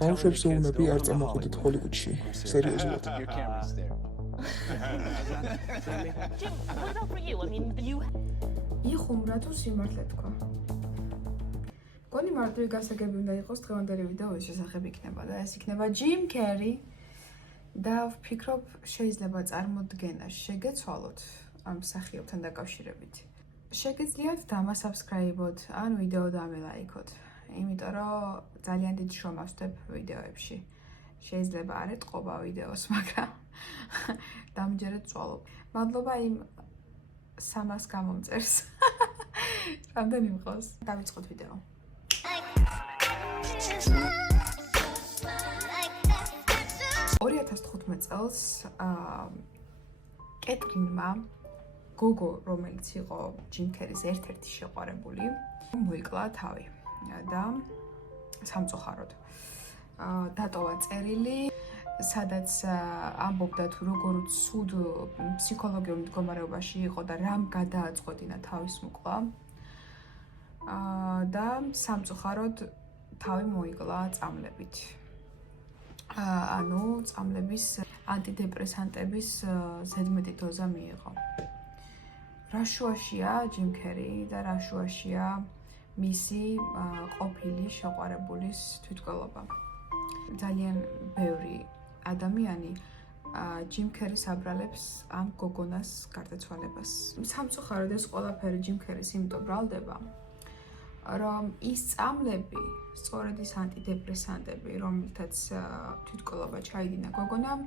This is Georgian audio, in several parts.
ბავშვებს უუნები არ წამოხვიდეთ ჰოლივუდში. სერიოზულად. Jim, what about for you? I mean, you იხუმრა თუ სიმართლე თქვა. გონი მარტივი გასაგები უნდა იყოს დღევანდელი ვიდეო ის შესახებ იქნება და ეს იქნება Jim Carrey და ვფიქრობ შეიძლება წარმოდგენა შეგეცვალოთ ამ მსახიობთან დაკავშირებით. შეგეძლიათ დამასაბსკრაიბოთ ან ვიდეო დამელაიქოთ, იმიტომ რომ ძალიან დიდ შრომას ვწევ ვიდეოებში. შეიძლება არ ეტყობა ვიდეოს, მაგრამ დამჯერად წვალობ. მადლობა იმ 300 გამომწერს. რამდენი მყავს? დავიწყოთ ვიდეო. 2015 წელს კეტრინმა გოგო, რომელიც იყო ჯიმ კერის ერთ-ერთი შეყვარებული, მოიკლა თავი და სამწუხაროდ დატოვა წერილი, სადაც ამბობდა თუ როგორ ცუდ ფსიქოლოგიურ მდგომარეობაში იყო და რამ გადააწყვეტინა თავის მოკლა. და სამწუხაროდ თავი მოიკლა წამლებით. ანუ წამლების ანტიდეპრესანტების ზედმეტი დოზა მიიღო. რა შუაშია ჯიმ კერი და რა შუაშია მისი ყოფილი შეყვარებულის თვითმკვლელობა. ძალიან ბევრი ადამიანი ჯიმ კერის აბრალებს ამ გოგონას გარდაცვალებას. სამწუხაროდ ეს ყველაფერი ჯიმ კერის იმიტომ ბრალდება, რომ ის წამლები, სწორედ ის ანტიდეპრესანტები, რომელთაც თვითმკვლელობა ჩაიდინა გოგონამ,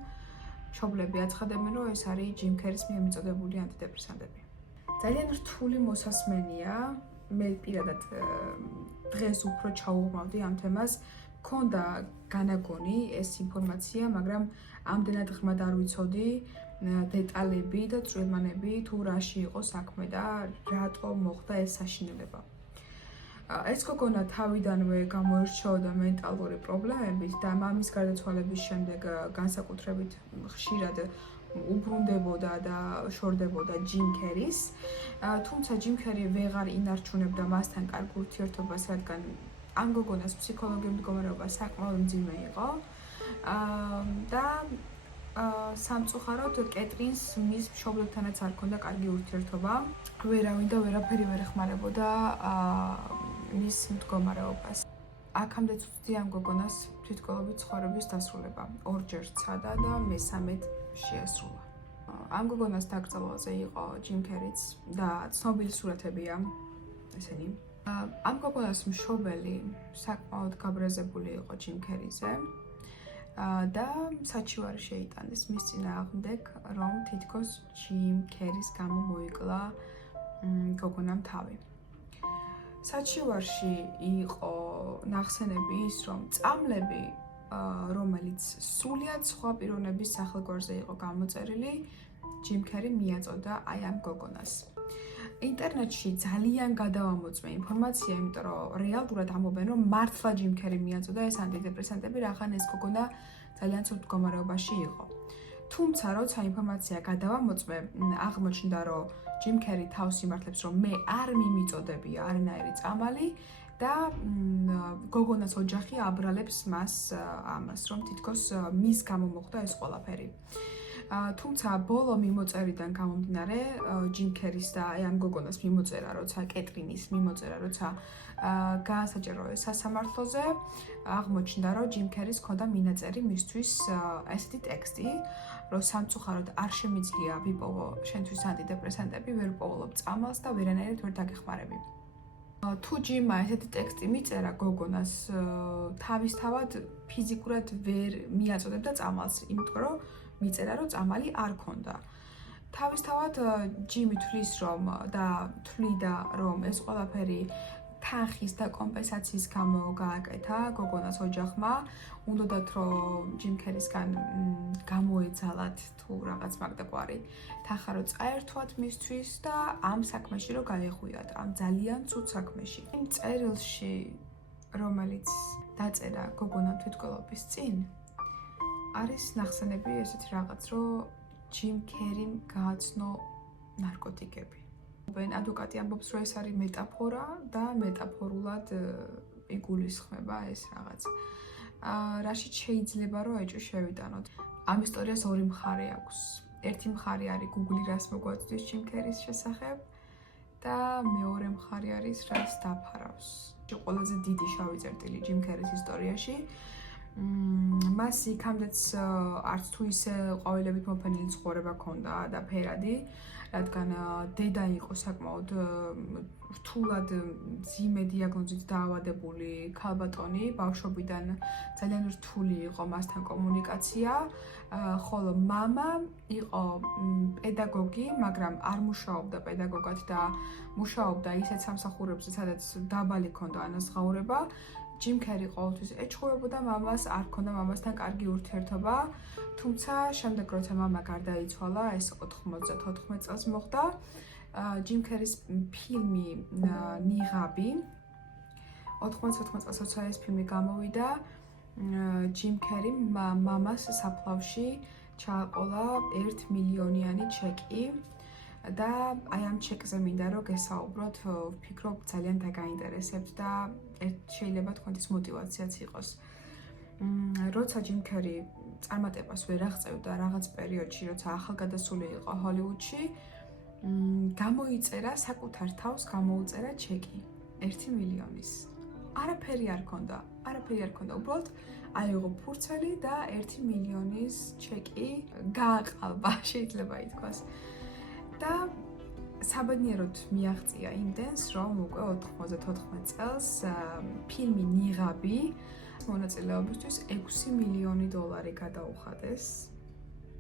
მშობლები აცხადებენ, რომ ეს არის ჯიმ კერის მიერ მიწოდებული ანტიდეპრესანტები. ძალიან რთული მოსასმენია, მე პირადად დღეს უფრო ჩაუღმავდი ამ თემას, მქონდა განაგონი ეს ინფორმაცია, მაგრამ ამდენად ღრმად არ ვიცოდი დეტალები და წვრილმანები თუ რაში იყო საქმე და რატო მოხდა ეს საშინელება. ეს გოგონა თავიდანვე გამოირჩეოდა მენტალური პრობლემებით და მამის გარდაცვალების შემდეგ განსაკუთრებით ხშირად უბრუნდებოდა და შორდებოდა ჯიმ კერის. თუმცა ჯიმ კერი ვეღარ ინარჩუნებდა მასთან კარგ ურთიერთობას, რადგან ამ გოგონას ფსიქოლოგიური მდგომარეობა საკმაოდ მძიმე იყო. და სამწუხაროდ კეტრინს მის მშობლებთანაც არ ჰქონდა კარგი ურთიერთობა. ვერავინ და ვერაფერი ვერ ეხმარებოდა მის მდგომარეობას. აქამდე ვწვდი ამ გოგონას თვითმკვლელობით ცხოვრების დასრულება. ორჯერ სცადა და მესამედ შეასრულა. ამ გოგონას დაკრძალვაზე იყო ჯიმ კერიც და ცნობილი სურათებია ესენი. ამ გოგონას მშობელი საკმაოდ გაბრაზებული იყო ჯიმ კერიზე და საჩივარი შეიტანეს მის წინააღმდეგ, რომ თითქოს ჯიმ კერის გამო მოიკლა გოგონამ თავი. საჩივარში იყო ნახსენები ის, რომ წამლები, რომელიც სრულიად სხვა პიროვნების სახელგვარზე იყო გამოწერილი, ჯიმ კერი მიაწოდა აი ამ გოგონას. ინტერნეტში ძალიან გადავამოწმე ინფორმაცია, იმიტომ რომ რეალურად ამბობენ, რომ მართლა ჯიმ კერი მიაწოდა ეს ანტიდეპრესანტები, რახან ეს გოგონა ძალიან ცუდ მდგომარეობაში იყო. თუმცა, როცა ინფორმაცია გადავამოწმე, აღმოჩნდა, რომ ჯიმ კერი თავს იმართლებს, რომ მე არ მიმიწოდები არანაირი წამალი და გოგონას ოჯახი აბრალებს მას ამას, რომ თითქოს მის გამო მოხდა ეს ყველაფერი. თუმცა ბოლო მიმოწერიდან გამომდინარე, ჯიმ კერის და ამ გოგონას მიმოწერა, როცა კეტრინის მიმოწერა, როცა გაასაჭირო ეს სასამართლოზე, აღმოჩნდა, რომ ჯიმ კერის ჰქონდა მინაწერი მისთვის ესეთი ტექსტი, რომ სამწუხაროდ არ შემიძლია ვიპოვო შენთვის ანტიდეპრესანტები, ვერ ვპოვლობ წამალს და ვერანაირად ვერ დაგეხმარები. თუ ჯიმმა ესეთი ტექსტი მიწერა გოგონას, თავისთავად ფიზიკურად ვერ მიაწოდებდა წამალს, იმიტომ რომ მიწერა, რომ წამალი არ ქონდა. თავისთავად ჯიმი თვლის, რომ და თვლიდა, რომ ეს ყველაფერი თანხის და კომპენსაციის გამო გააკეთა გოგონას ოჯახმა. უნდათ, რომ ჯიმ კერისგან გამოეძალათ თუ რაღაც მაგდაგვარი თანხა რო წაერთვათ მისთვის და ამ საქმეში რო გაეღვიათ, ამ ძალიან ცუდ საქმეში. იმ წერილში, რომელიც დაწერა გოგონამ თვითმკვლელობის წინ, არის ნახსენები ესეთი რაღაც, რომ ჯიმ კერიმ გააცნო ნარკოტიკები. ადვოკატი ამბობს, რომ ეს არის მეტაფორა და მეტაფორულად იგულისხმება ეს რაღაც. რაშიც შეიძლება რომ ეჭვი შევიტანოთ. ამ ისტორიას ორი მხარე აქვს. ერთი მხარე არის Google რას მოგვაწვდის ჯიმ ქერის შესახებ და მეორე მხარე არის რაც დაფარავს. ყველაზე დიდი შავი წერტილი ჯიმ ქერის ისტორიაში. მას იქამდეც არც თუ ისე ყვავილებით მოფენილი ცხოვრება ჰქონდა და ფერადი, რადგან დედა იყო საკმაოდ რთულად მძიმე დიაგნოზით დაავადებული ქალბატონი, ბავშვობიდან ძალიან რთული იყო მასთან კომუნიკაცია, ხოლო მამა იყო პედაგოგი, მაგრამ არ მუშაობდა პედაგოგად და მუშაობდა ისეთ სამსახურებზე, სადაც დაბალი ჰქონდა ანაზღაურება. ჯიმ ქერი ყოველთვის ეჩხუბებოდა მამას, არ ჰქონდა მამასთან კარგი ურთიერთობა, თუმცა შემდეგ როცა მამა გარდაიცვალა, ეს 94 წელს მოხდა, ჯიმ ქერის ფილმი ნიღაბი 94 წელს როცა ეს ფილმი გამოვიდა, ჯიმ ქერიმ მამას საფლავში ჩააყოლა 1 მილიონიანი ჩეკი და აი ამ ჩეკზე მინდა რომ გესაუბროთ, ვფიქრობ ძალიან დაგაინტერესებთ და შეიძლება თქვენ ის мотиваციაც იყოს. როცა ჯიმ ქერი წარმატებას ვერ აღწევდა რაღაც პერიოდში, როცა ახალგადასული იყო ჰოლივუდში, გამოიწერა საკუთარ თავს გამოუწერა ჩეკი 1 მილიონის. არაფერი არ ქონდა, უბრალოდ აიღო ფურცელი და 1 მილიონის ჩეკი გააყალბა, შეიძლება ითქვას. და საბედნიეროდ მიაღწია იმდენს, რომ უკვე 94 წელს ფილმი ნიღაბი მონაწილეობისთვის 6 მილიონი დოლარი გადაუხადეს.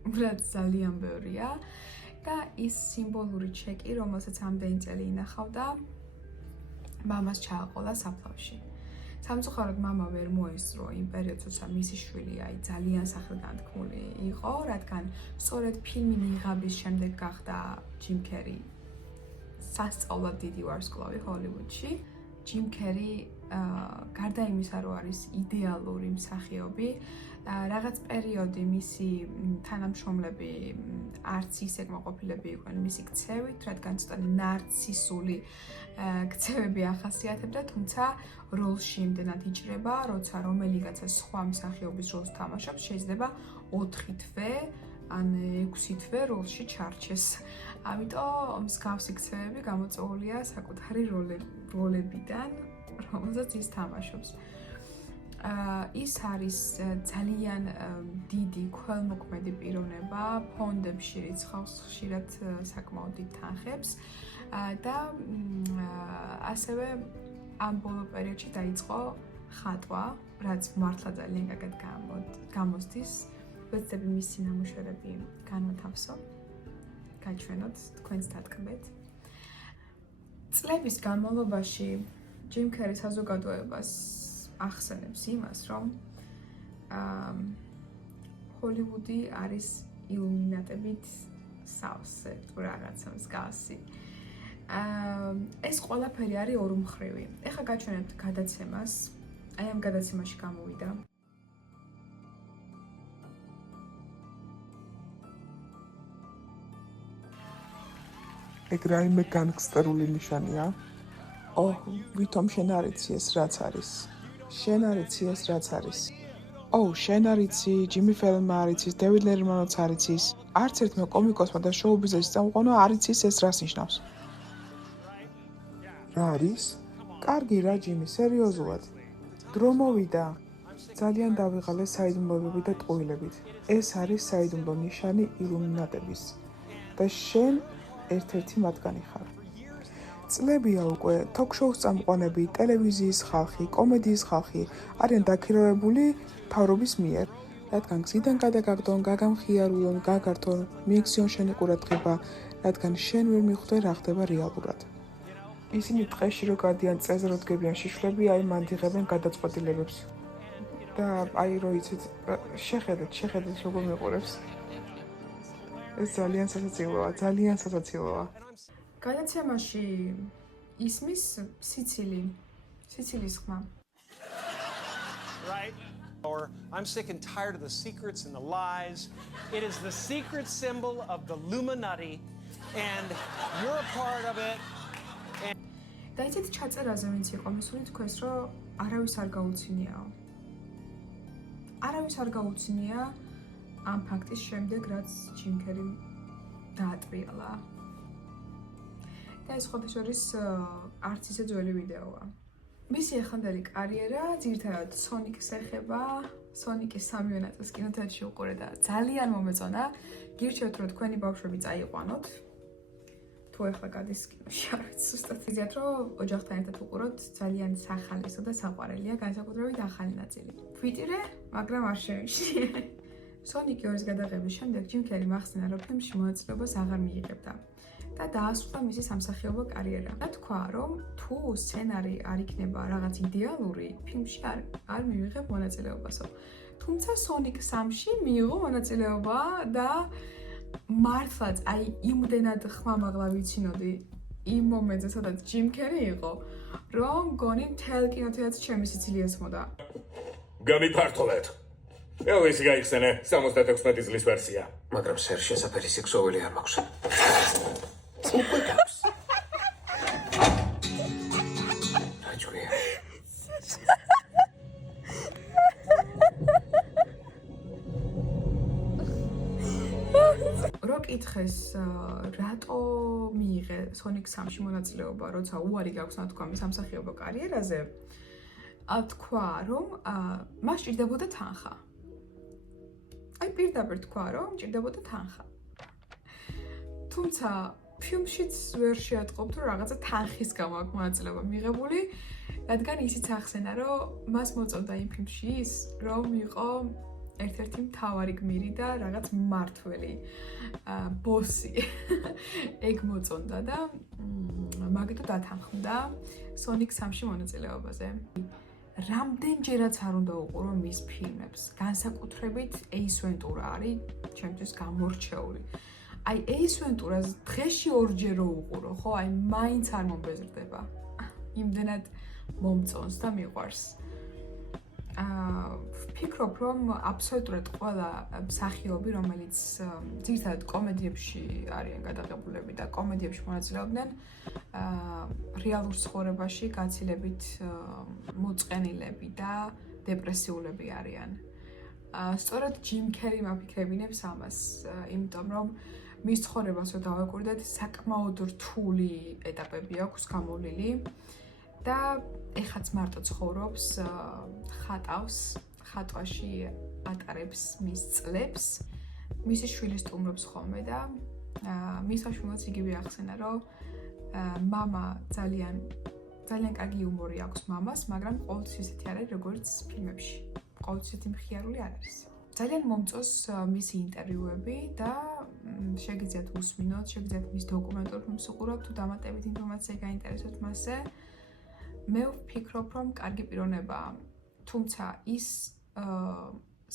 უბრალოდ ძალიან ბევრია და ის სიმბოლური ჩეკი, რომელსაც ამდენი წელი ინახავდა, მამას ჩააყოლა საფლავში. სამწუხაროდ მამა ვერ მოესწრო იმ პერიოდს, როცა მისი შვილი ძალიან სახელგანთქმული იყო, რადგან სწორედ ფილმი ნიღაბის შემდეგ გახდა ჯიმ ქერი სასწაულად დიდი ვარსკვლავი ჰოლივუდში. ჯიმ ქერი გარდა იმისა, რომ არის იდეალური მსახიობი, რაღაც პერიოდი მისი თანამშრომლები არც ისე კმაყოფილები იყვნენ მისი ქცევით, რადგან ცოტა ნარცისული ქცევები ახასიათებდა, თუმცა როლში იმდენად იჭრება, როცა რომელიღაცა სხვა მსახიობის როლს თამაშობს, შეიძლება 4 თვე ან 6 თვე როლში ჩარჩეს. ამიტომ მსგავსი ქცევები გამოწვეულია საკუთარი როლებიდან, რომელსაც ის თამაშობს. ის არის ძალიან დიდი ქველმოქმედი პიროვნება, ფონდებში რიცხავს ხშირად საკმაოდ დიდ თანხებს და ასევე ამ ბოლო პერიოდში დაიწყო ხატვა, რაც მართლა ძალიან კარგად გამოსდის. ვეცდები მისი ნამუშევრები განვათავსო, გაჩვენოთ, თქვენს დათქმით. წლების განმავლობაში ჯიმ ქერი საზოგადოებას ახსენებს იმას, რომ ჰოლივუდი არის ილუმინატებით სავსე თუ რაღაცა მსგავსი. ეს ყველაფერი არის ორმხრივი. ეხლა გაჩვენებთ გადაცემას. აი ამ გადაცემაში გამოვიდა. ეგ რაიმე განგსტერული ნიშანია. ვითომ შენ არ იცი ეს რაც არის. შენ არ იცი ეს რაც არის. შენ არ იცი, ჯიმი ფელონმა არ იცის, დევიდ ლერმანოც არ იცის. არც ერთმა კომიკოსმა და შოუ-ბიზნესის წამყვანმა არ იცის ეს რას ნიშნავს. რა არის? კარგი რა ჯიმი, სერიოზულად. დრო მოვიდა. ძალიან დავიღალე საიდუმლოებები და ტყუილებით. ეს არის საიდუმლო ნიშანი ილუმინატების. და შენ ერთ-ერთი მათგანი ხარ. წლებია უკვე თოქ-შოუს წამყვანები, ტელევიზიის ხალხი, კომედიის ხალხი არიან დაქირავებული მთავრობის მიერ. რადგან გზიდან გადაგაგდონ, გაგამხიარულონ, გაგართონ, მიიქციონ შენი ყურადღება, რადგან შენ ვერ მიხვდე რა ხდება რეალურად. ისინი ტყეში რო გადიან წეზე რო დგებიან შიშვლები, აი მანდ იღებენ გადაწყვეტილებებს. და აი რო იცით, შეხედეთ როგორ მიყურებს. ეს ძალიან სასაცილოა. გადაცემაში ისმის სიცილის ხმა. Right? Or I'm sick and tired of the secrets and the lies. It is the secret symbol of the Illuminati and you're a part of it. და იცით ჩაწერაზე ვინც იყო მისული თქვენს, რომ არავის არ გაუცინიაო. არავის არ გაუცნია ამ ფაქტის შემდეგ, რაც ჯიმ კერიმ დაატრიალა. და ეს ხოთაშორის არც ისე ძველი ვიდეოა. მისი ახლანდელი კარიერა ძირითადად სონიკს ეხება. სონიკის სამივე ნაწილს კინოთეატრში უყურე და ძალიან მომეწონა. გირჩევთ რომ თქვენი ბავშვები წაიყვანოთ. თუ ახლა გადის კინოში, არ ვიცი, ზუსტად იზიათ რომ ოჯახთან ერთად უყუროთ, ძალიან სახალისო და საყვარელია, განსაკუთრებით ახალი ნაწილი. ვიტირე, მაგრამ არ შემიშნიე. სონიკი 2-ის გადაღების შემდეგ ჯიმ კერიმ ახსენა, რომ ფილმში მონაწილეობას აღარ მიიღებდა და დაასრულა მისი სამსახიობო კარიერა. და თქვა, რომ თუ სცენარი არ იქნება რაღაც იდეალური, ფილმში არ მივიღებ მონაწილეობასო. თუმცა Sonic 3-ში მიიღო მონაწილეობა და მართლაც აი იმდენად ხმამაღლა ვიცინოდი იმ მომენტზე, სადაც ჯიმ კერი იყო, რომ გონი მთელ კინოთეატრს ჩემი სიცილი ესმოდა. გამიფართოვეთ. ელვის გაიხსენე 76 წლის ვერსია. მაგრამ სერ შესაფერი სექსუალური არ მაქვს. უკვე გაქვს. აჭკვია. რო კითხეს რატო მიიღე Sonic 3-ში მონაწილეობა, როცა უარი გაქვს ნათქვამი სამსახიობო კარიერაზე, თქვა რომ მას ჭირდებოდა თანხა. აი პირდაპირ თქვა რომ ჭირდებოდა თანხა. თუმცა ფილმშიც ვერ შეატყობთ რომ რაღაცა თანხის გამო აქვს მონაწილეობა მიღებული, რადგან ისიც ახსენა რომ მას მოწონდა იმ ფილმში ის, რომ იყო ერთ-ერთი მთავარი გმირი და რაღაც მმართველი ბოსი. ეგ მოწონდა და მაგითო დათანხმდა Sonic 3-ში მონაწილეობაზე. რამდენჯერაც არ უნდა უყურო მის ფილმებს, განსაკუთრებით Ace Ventura არის ჩემთვის გამორჩეული. აი Ace Ventura-ს დღეში 2-ჯერ უყურო, ხო? აი მაინც არ მომბეზრდება. იმდენად მომწონს და მიყვარს. ვფიქრობ, რომ აბსოლუტურად ყველა მსახიობი, რომელიც ძირითადად კომედიებში არიან გადაღებულები და კომედიებში მონაწილეობდნენ, რეალურ ცხოვრებაში გაცილებით მოწყენილები და დეპრესიულები არიან. სწორედ ჯიმ კერიმ აფიქრებინებს ამას, იმიტომ რომ მის ცხოვრებას რო დავაკვირდეთ, საკმაოდ რთული ეტაპები აქვს გამოვლილი და ეხაც მარტო ცხოვრობს, ხატავს, ხატვაში ატარებს მის წლებს, მისი შვილი სტუმრობს ხოლმე და მის საშვილოც იგივე ახსენა, რომ მამა ძალიან კარგი იუმორი აქვს მამას, მაგრამ ყოველთვის ისეთი არ არის, როგორც ფილმებში. ყოველთვის ისეთი მხიარული არ არის. ძალიან მომწონს მისი ინტერვიუები და შეგიძლიათ უსმინოთ, შეგიძლიათ მის დოკუმენტურ ფილმს უყუროთ, თუ დამატებით ინფორმაცია გაინტერესებთ მასზე. მე ვფიქრობ, რომ კარგი პიროვნებაა, თუმცა ის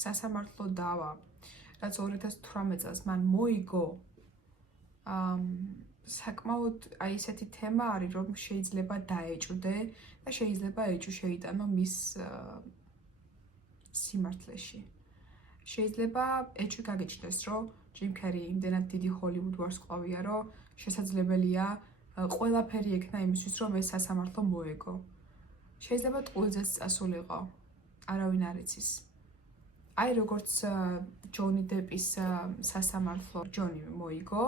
სასამართლო დავა, რაც 2018 წელს მან მოიგო, საკმაოდ აი ესეთი თემა არის, რომ შეიძლება დაეჭვდე და შეიძლება ეჭვი შეიტანო მის სიმართლეში. შეიძლება ეჭვი გაგიჩნდეს, რომ ჯიმ კერი იმდენად დიდი ჰოლივუდ ვარსკვლავია, რომ შესაძლებელია ყველაფერი ექნა იმისთვის, რომ ეს სასამართლო მოეგო. შეიძლება ტყუილზეც წასულიყო, არავინ არ იცის. აი როგორც ჯონი დეპის სასამართლო ჯონი მოიგო,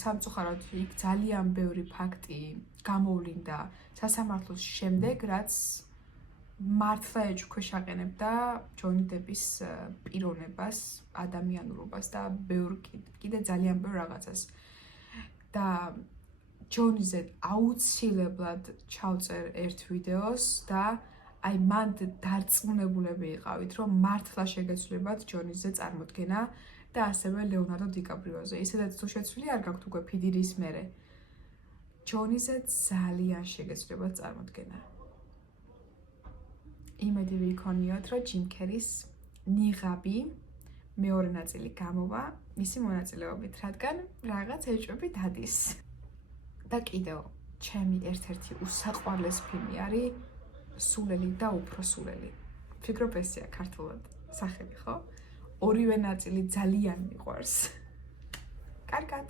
სამწუხაროდ იქ ძალიან ბევრი ფაქტი გამოვლინდა სასამართლოს შემდეგ, რაც მართლა ეჭვქვეშ აყენებდა ჯონი დეპის პიროვნებას, ადამიანურობას და კიდე ძალიან ბევრ რაღაცას. და ჯონიზე აუცილებლად ჩავწერ ერთ ვიდეოს და აი მან დარწმუნებულები იყავით, რომ მართლა შეგეცვლებათ ჯონიზე წარმოდგენა და ასევე ლეონარდო დიკაპრიოზე. ისედაც თუ შეცვლილი არ გაქვთ უკვე ფიდირის მერე. ჯონიზე ძალიან შეგეცვლებათ წარმოდგენა. იმედი ვიქონიოთ, რომ ჯიმ კერის ნიღაბი მეორე ნაწილი გამოვა მისი მონაწილეობით, რადგან რაღაც ეჭვები დადის. და კიდევ, ჩემი ერთ-ერთი უსაყვარლესი ფილმი არის სულელი და უფრო სულელი. ვფიქრობ ესეა ქართულად სახელი, ხო? ორივე ნაწილი ძალიან მიყვარს. კარგად.